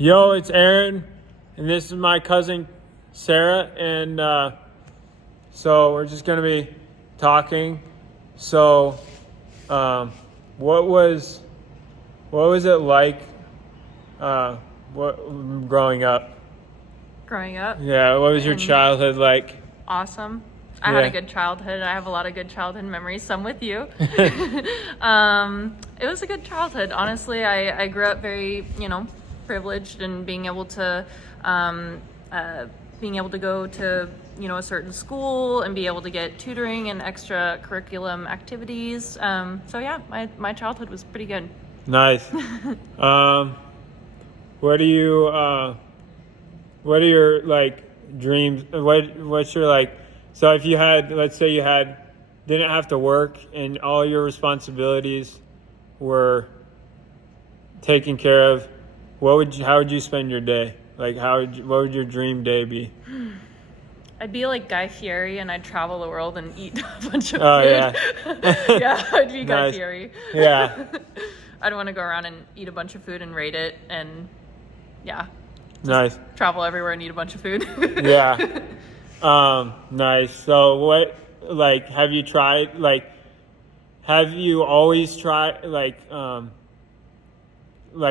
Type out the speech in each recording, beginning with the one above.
Yo, it's Aaron, and this is my cousin Sarah, and so we're just gonna be talking. So, what was it like? What growing up? Growing up, Yeah, what was your And- childhood like? awesome. I had Yeah. a good childhood. I have a lot of good childhood memories, some with you. It was a good childhood. Honestly, I grew up very, privileged and being able to go to, a certain school and be able to get tutoring and extra curriculum activities. So yeah, my childhood was pretty good. Nice. What do you? What are your dreams? What's your So if you had, let's say didn't have to work and all your responsibilities were taken care of, how would you spend your day? What would your dream day be? I'd be like Guy Fieri and I'd travel the world and eat a bunch of Oh, food. yeah. Yeah, I'd be Guy Nice. Fieri. Yeah. I'd want to go around and eat a bunch of food and rate it and yeah, Nice. travel everywhere and eat a bunch of food. Yeah. Nice. So have you tried, have you always tried,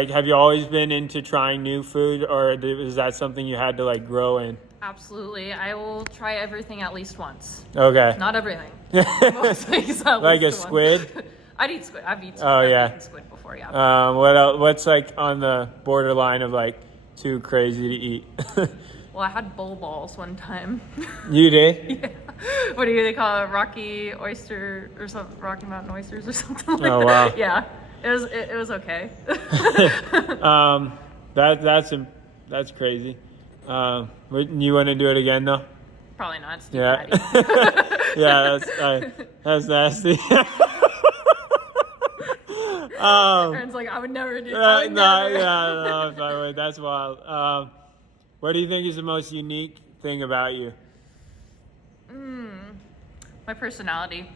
have you always been into trying new food, or is that something you had to grow in? Absolutely. I will try everything at least once. Okay. Not everything. Most things at Like least a once. squid? I'd eat squid. I've eaten squid. Oh, I've yeah. eaten squid before, yeah. What else, what's on the borderline of too crazy to eat? Well, I had bull balls one time. You did? Yeah. What do they call it? Rocky oyster or something? Rocky Mountain oysters or something like Oh, that. wow. Yeah. It was okay. That's crazy. You want to do it again though? Probably not. It's too Yeah. fatty. Yeah, that's nasty. Aaron's like, I would never do that. No, if I would, that's wild. What do you think is the most unique thing about you? My personality.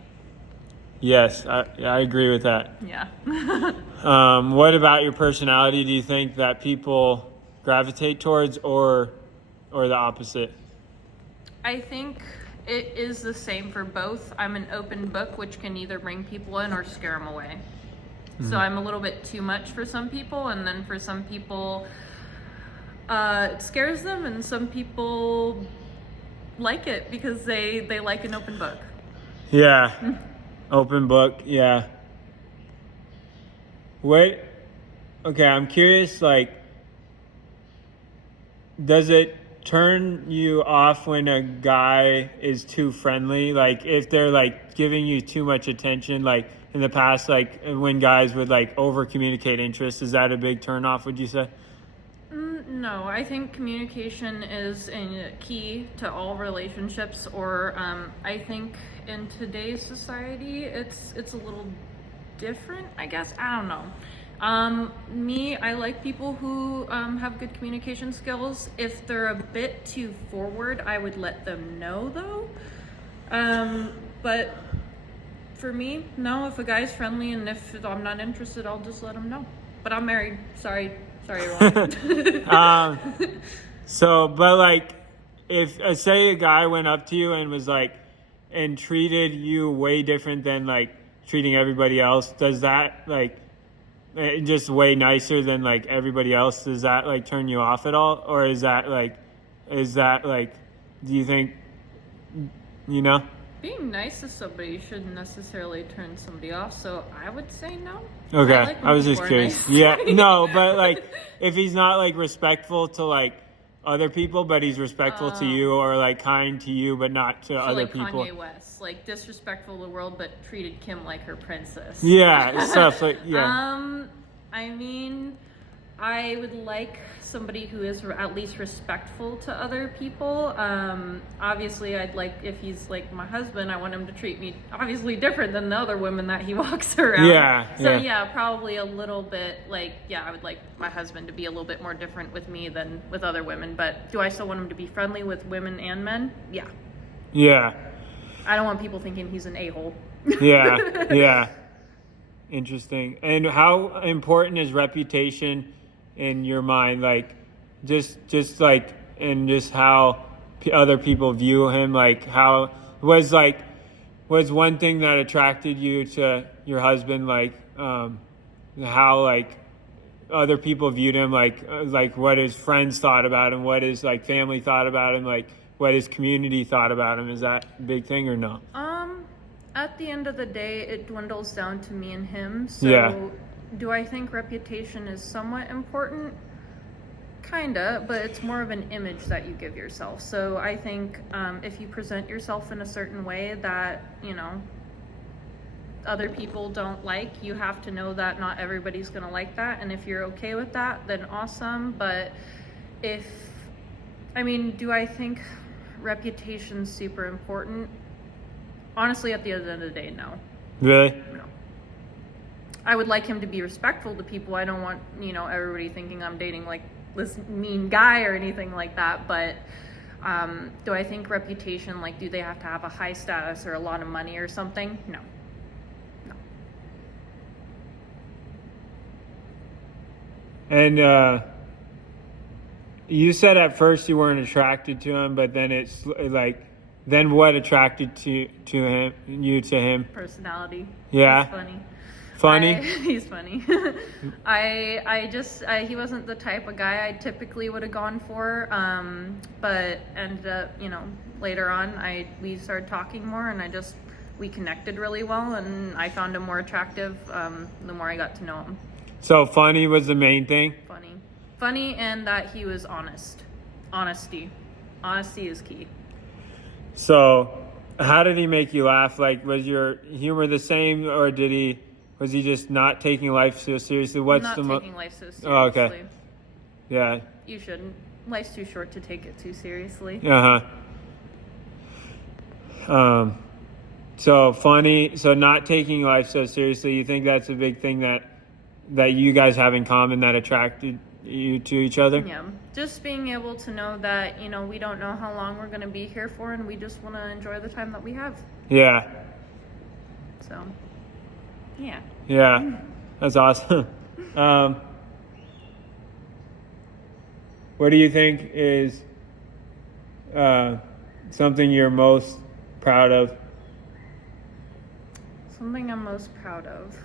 Yes, I agree with that. Yeah. What about your personality do you think that people gravitate towards, or the opposite? I think it is the same for both. I'm an open book, which can either bring people in or scare them away. So I'm a little bit too much for some people, and then for some people, it scares them, and some people like it because they like an open book. Yeah. Open book, yeah. Okay, I'm curious, does it turn you off when a guy is too friendly? If they're giving you too much attention, in the past, when guys would over communicate interest, is that a big turn off, would you say? No, I think communication is a key to all relationships, or I think in today's society it's a little different, I guess. I don't know. I like people who have good communication skills. If they're a bit too forward, I would let them know though. But for me, no, if a guy's friendly and if I'm not interested, I'll just let him know. But I'm married. Sorry everyone. If say a guy went up to you and was and treated you way different than treating everybody else, does that just way nicer than everybody else, does that turn you off at all, or is that do you think Being nice to somebody shouldn't necessarily turn somebody off, so I would say no. Okay, I like when I was just people are curious. nice. Yeah, no, but if he's not respectful to other people, but he's respectful to you, or kind to you, but not to So other like people. Kanye West, disrespectful to the world, but treated Kim like her princess. Yeah, stuff yeah. I mean, I would like somebody who is at least respectful to other people. Obviously, I'd like, if he's my husband, I want him to treat me obviously different than the other women that he walks around. Yeah. So yeah, probably a little bit I would like my husband to be a little bit more different with me than with other women. But do I still want him to be friendly with women and men? Yeah. Yeah. I don't want people thinking he's an a-hole. Yeah. Yeah. Interesting. And how important is reputation in your mind? just like, and just how other people view him? Like, how was one thing that attracted you to your husband? Like, how like other people viewed him, like what his friends thought about him, what his like family thought about him, like what his community thought about him. Is that a big thing or no? At the end of the day, it dwindles down to me and him. So Yeah. do I think reputation is somewhat important? Kinda, but it's more of an image that you give yourself. So I think if you present yourself in a certain way that, you know, other people don't like, you have to know that not everybody's going to like that. And if you're okay with that, then awesome. But do I think reputation's super important? Honestly, at the end of the day, no. Really? No. I would like him to be respectful to people. I don't want, you know, everybody thinking I'm dating like this mean guy or anything like that. But do I think reputation, like, do they have to have a high status or a lot of money or something? No. No. And you said at first you weren't attracted to him, but then it's like, then what attracted you to him? Personality. Yeah. He's funny. Funny? He's funny. He wasn't the type of guy I typically would have gone for, but ended up, you know, later on, we started talking more, and we connected really well, and I found him more attractive the more I got to know him. So funny was the main thing? Funny, and that he was honest. Honesty is key. So how did he make you laugh? Like, was your humor the same, or was he just not taking life so seriously? Not taking life so seriously. Oh, okay. Yeah. You shouldn't. Life's too short to take it too seriously. So funny. So not taking life so seriously. You think that's a big thing that you guys have in common that attracted you to each other? Yeah. Just being able to know that, you know, we don't know how long we're going to be here for, and we just want to enjoy the time that we have. Yeah. So, yeah. Yeah. That's awesome. What do you think is something you're most proud of? Something I'm most proud of.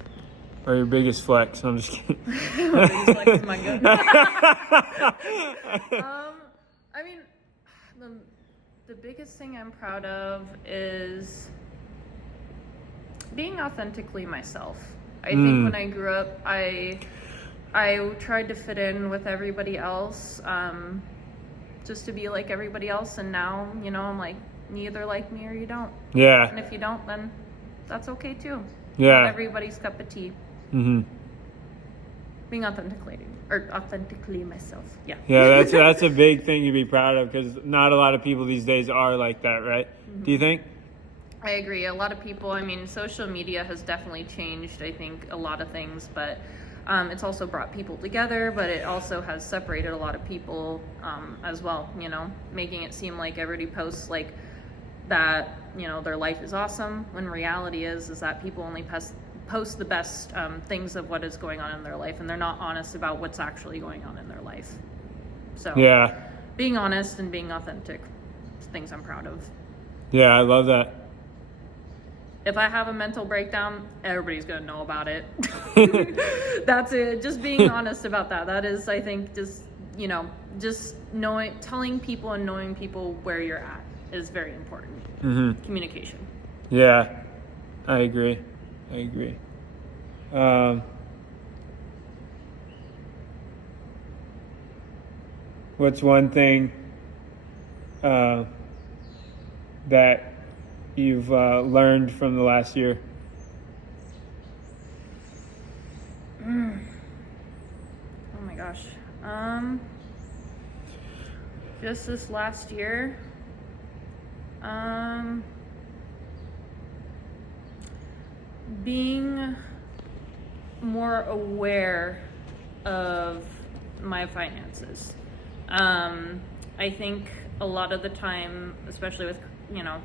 Or your biggest flex? I'm just kidding. My biggest flex is my gun. The biggest thing I'm proud of is being authentically myself. I think when I grew up, I tried to fit in with everybody else, just to be like everybody else. And now, you know, I'm like, you either like me or you don't. Yeah. And if you don't, then that's okay too. Yeah. Not everybody's cup of tea. Mm-hmm. Being authentically myself. Yeah. Yeah, that's a big thing to be proud of, because not a lot of people these days are like that, right? Mm-hmm. Do you think? I agree. A lot of people, I mean, social media has definitely changed, I think, a lot of things, but it's also brought people together, but it also has separated a lot of people as well, you know, making it seem like everybody posts like that, you know, their life is awesome, when reality is that people only post the best things of what is going on in their life, and they're not honest about what's actually going on in their life. So yeah, being honest and being authentic is things I'm proud of. Yeah, I love that. If I have a mental breakdown, everybody's gonna know about it. That's it. Just being honest about that. That is, I think, just, you know, just telling people and knowing people where you're at is very important. Mm-hmm. Communication. Yeah, I agree. What's one thing that you've learned from the last year? Oh my gosh. Just this last year. Being more aware of my finances. I think a lot of the time, especially with, you know,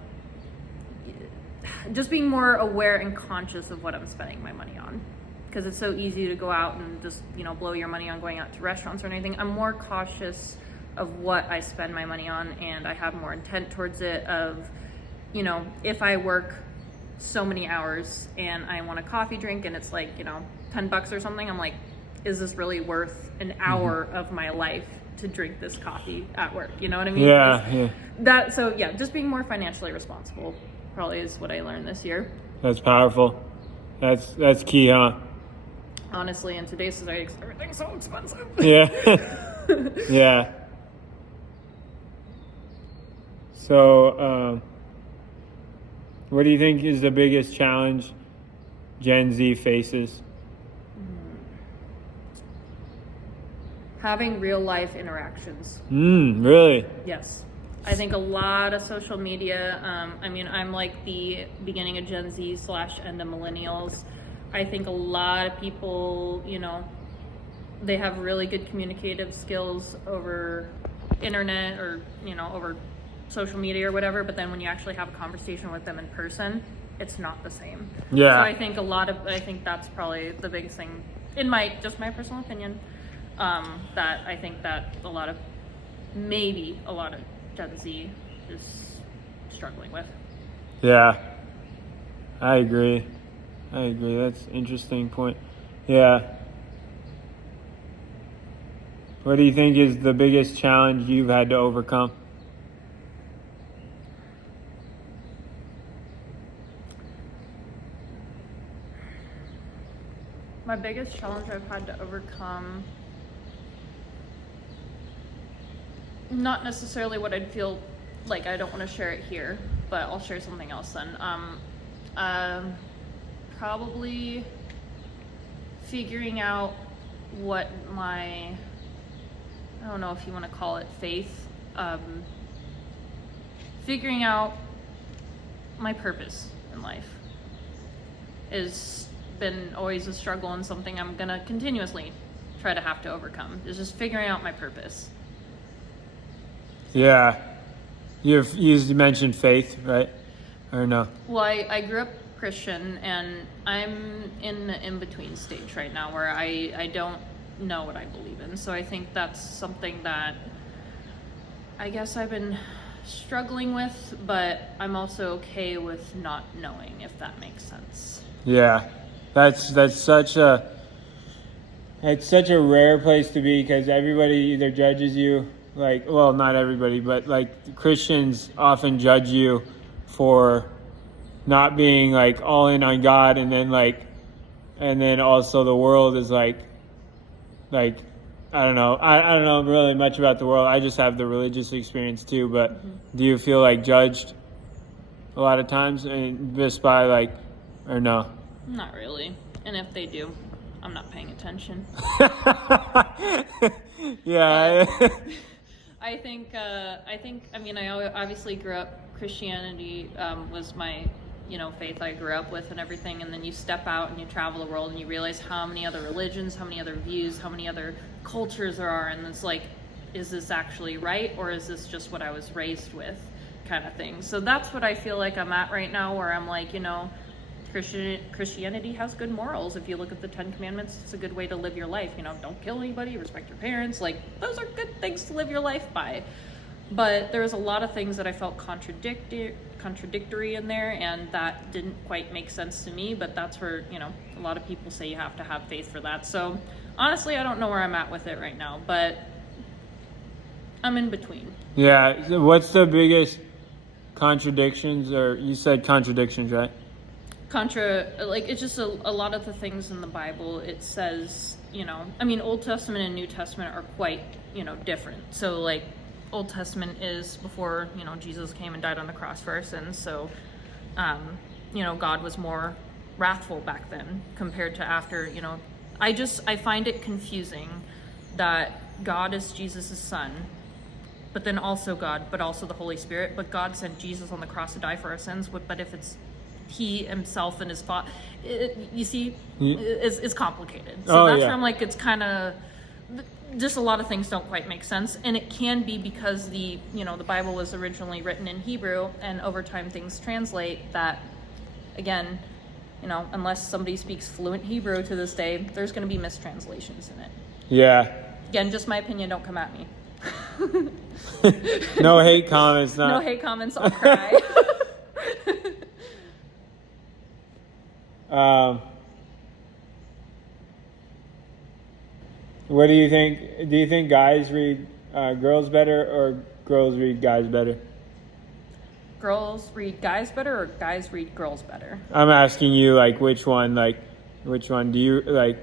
just being more aware and conscious of what I'm spending my money on, because it's so easy to go out and just, you know, blow your money on going out to restaurants or anything. I'm more cautious of what I spend my money on, and I have more intent towards it of, you know, if I work so many hours and I want a coffee drink and it's like, you know, $10 or something, I'm like, is this really worth an hour of my life to drink this coffee at work? You know what I mean? Yeah. Just being more financially responsible probably is what I learned this year. That's powerful. That's key, huh? Honestly, in today's society, everything's so expensive. Yeah. Yeah. So, what do you think is the biggest challenge Gen Z faces? Having real life interactions. Really? Yes. I think a lot of social media, I mean, I'm like the beginning of Gen Z / end of millennials. I think a lot of people, you know, they have really good communicative skills over internet or, you know, over social media or whatever, but then when you actually have a conversation with them in person, it's not the same. Yeah. So I think that's probably the biggest thing, in my personal opinion, that I think that a lot of Gen Z is struggling with. Yeah. I agree. That's an interesting point. Yeah. What do you think is the biggest challenge you've had to overcome? My biggest challenge I've had to overcome, not necessarily what I'd feel like, I don't want to share it here, but I'll share something else then. Probably figuring out what I don't know if you want to call it faith, figuring out my purpose in life has been always a struggle and something I'm going to continuously try to have to overcome. Is just figuring out my purpose. Yeah. You mentioned faith, right? Or no? Well, I grew up Christian, and I'm in the in-between stage right now where I don't know what I believe in. So I think that's something that I guess I've been struggling with, but I'm also okay with not knowing, if that makes sense. Yeah. That's such a rare place to be, because everybody either judges you, like, well, not everybody, but like Christians often judge you for not being like all in on God, and then also the world is like I don't know. I don't know really much about the world. I just have the religious experience too, but do you feel like judged a lot of times, and just by like, or no? Not really. And if they do, I'm not paying attention. Yeah. I mean, I obviously grew up, Christianity was my, you know, faith I grew up with and everything. And then you step out and you travel the world and you realize how many other religions, how many other views, how many other cultures there are. And it's like, is this actually right? Or is this just what I was raised with, kind of thing? So that's what I feel like I'm at right now, where I'm like, you know, Christianity has good morals. If you look at the 10 Commandments, it's a good way to live your life. You know, don't kill anybody, respect your parents. Like, those are good things to live your life by. But there was a lot of things that I felt contradictory in there, and that didn't quite make sense to me. But that's where, you know, a lot of people say you have to have faith for that. So honestly, I don't know where I'm at with it right now, but I'm in between. Yeah. So what's the biggest contradictions, or you said contradictions, right? It's just a lot of the things in the Bible, it says, you know, I mean, Old Testament and New Testament are quite, you know, different. So like, Old Testament is before, you know, Jesus came and died on the cross for our sins. So, you know, God was more wrathful back then compared to after, you know. I find it confusing that God is Jesus' son, but then also God, but also the Holy Spirit. But God sent Jesus on the cross to die for our sins. But if it's he himself and his father, you see, it's complicated. So that's where I'm like, it's kind of just a lot of things don't quite make sense. And it can be because the Bible was originally written in Hebrew, and over time things translate that, again, you know, unless somebody speaks fluent Hebrew to this day, there's going to be mistranslations in it. Yeah. Again, just my opinion, don't come at me. No hate comments. No Not. hate comments. I'll cry. What do you think? Do you think guys read girls better or girls read guys better? Girls read guys better or guys read girls better? I'm asking you, like, which one do you like?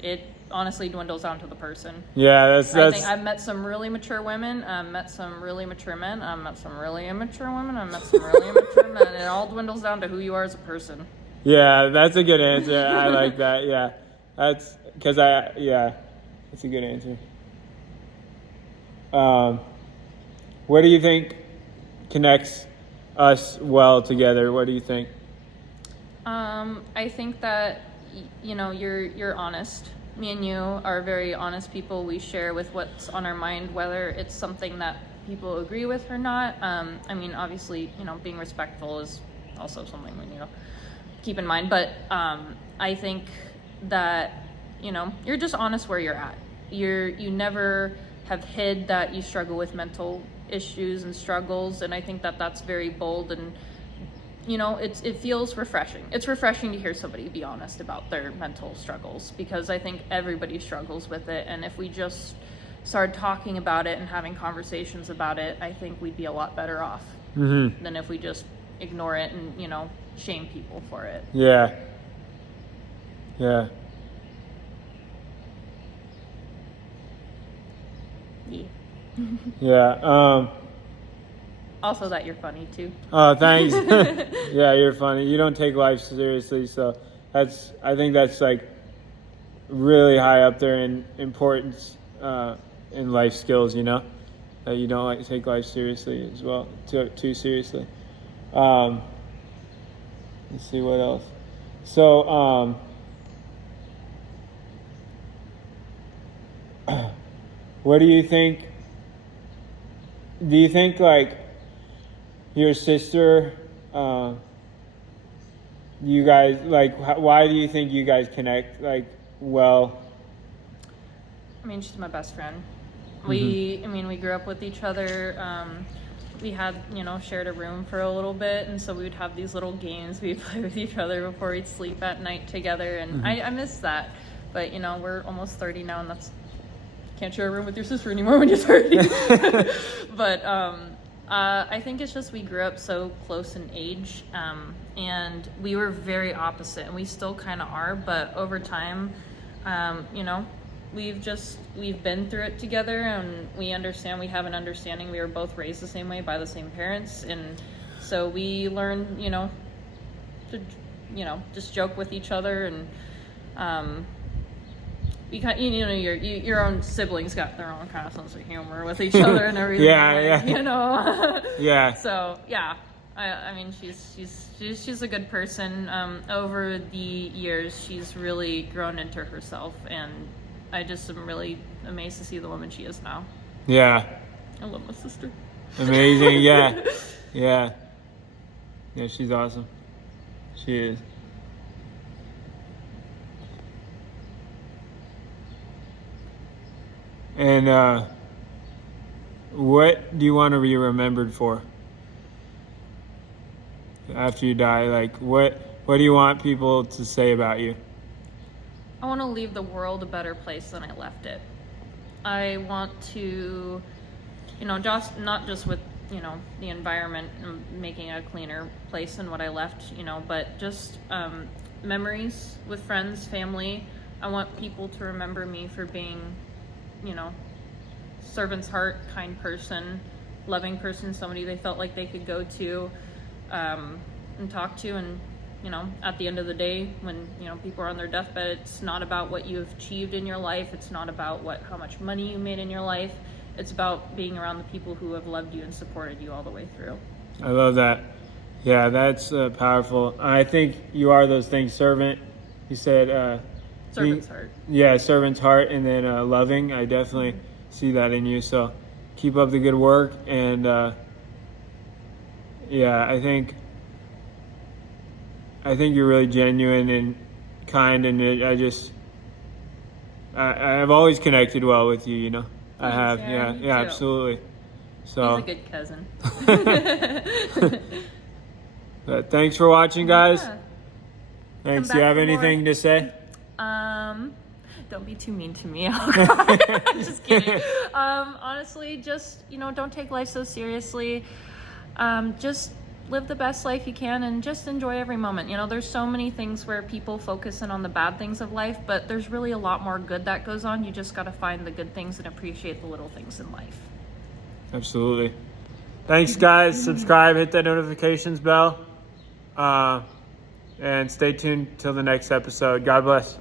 It honestly dwindles down to the person. Yeah, I that's. think I've met some really mature women. I've met some really mature men. I've met some really immature women. I've met some really immature men. It all dwindles down to who you are as a person. Yeah, that's a good answer. I like that. Yeah, that's because that's a good answer. What do you think connects us well together? What do you think? I think that you're honest. Me and you are very honest people. We share with what's on our mind, whether it's something that people agree with or not. I mean, obviously, being respectful is also something we need to keep in mind. But I think that you're just honest where you're at. You never have hid that you struggle with mental issues and struggles, and I think that that's very bold, and it feels refreshing. It's refreshing to hear somebody be honest about their mental struggles, because I think everybody struggles with it, and if we just started talking about it and having conversations about it, I think we'd be a lot better off than if we just ignore it and shame people for it. Yeah. Yeah. Also that you're funny too. Oh, thanks. Yeah, you're funny. You don't take life seriously, so I think that's like really high up there in importance in life skills. That you don't like take life seriously as well, too seriously. Let's see what else. So, what do you think? Do you think like your sister, you guys like? Why do you think you guys connect like well? I mean, she's my best friend. We grew up with each other. We had, shared a room for a little bit, and so we would have these little games we'd play with each other before we'd sleep at night together, and I miss that. But we're almost 30 now, and can't share a room with your sister anymore when you're 30. But I think it's just we grew up so close in age, and we were very opposite, and we still kind of are, but over time, we've been through it together, and we have an understanding. We were both raised the same way by the same parents, and so we learned, to just joke with each other, and you kind your own siblings got their own kind of sense of humor with each other and everything. Yeah. So yeah, I mean she's a good person. Over the years, she's really grown into herself, and I just am really amazed to see the woman she is now. Yeah. I love my sister. Amazing. Yeah, she's awesome. She is. And what do you want to be remembered for after you die? Like, what do you want people to say about you? I want to leave the world a better place than I left it. I want to, just not just with, the environment and making a cleaner place than what I left, but just memories with friends, family. I want people to remember me for being, servant's heart, kind person, loving person, somebody they felt like they could go to and talk to. And at the end of the day, when people are on their deathbed, it's not about what you've achieved in your life. It's not about how much money you made in your life. It's about being around the people who have loved you and supported you all the way through. I love that. Yeah, that's powerful. I think you are those things. Servant, you said. Servant's heart. Yeah, servant's heart, and then loving. I definitely see that in you. So keep up the good work, and I think you're really genuine and kind, and I've always connected well with you. I have. Thanks, Yeah, Aaron. You yeah, too. absolutely. So, He's a good cousin. but thanks for watching, guys. Yeah. Thanks. Come Do you back have for more. anything to say? Don't be too mean to me. I'll cry. I'm just kidding. Honestly, just, don't take life so seriously. Just live the best life you can and just enjoy every moment. There's so many things where people focus in on the bad things of life, but there's really a lot more good that goes on. You just got to find the good things and appreciate the little things in life. Absolutely. Thanks, guys. Subscribe, hit that notifications bell, and stay tuned till the next episode. God bless.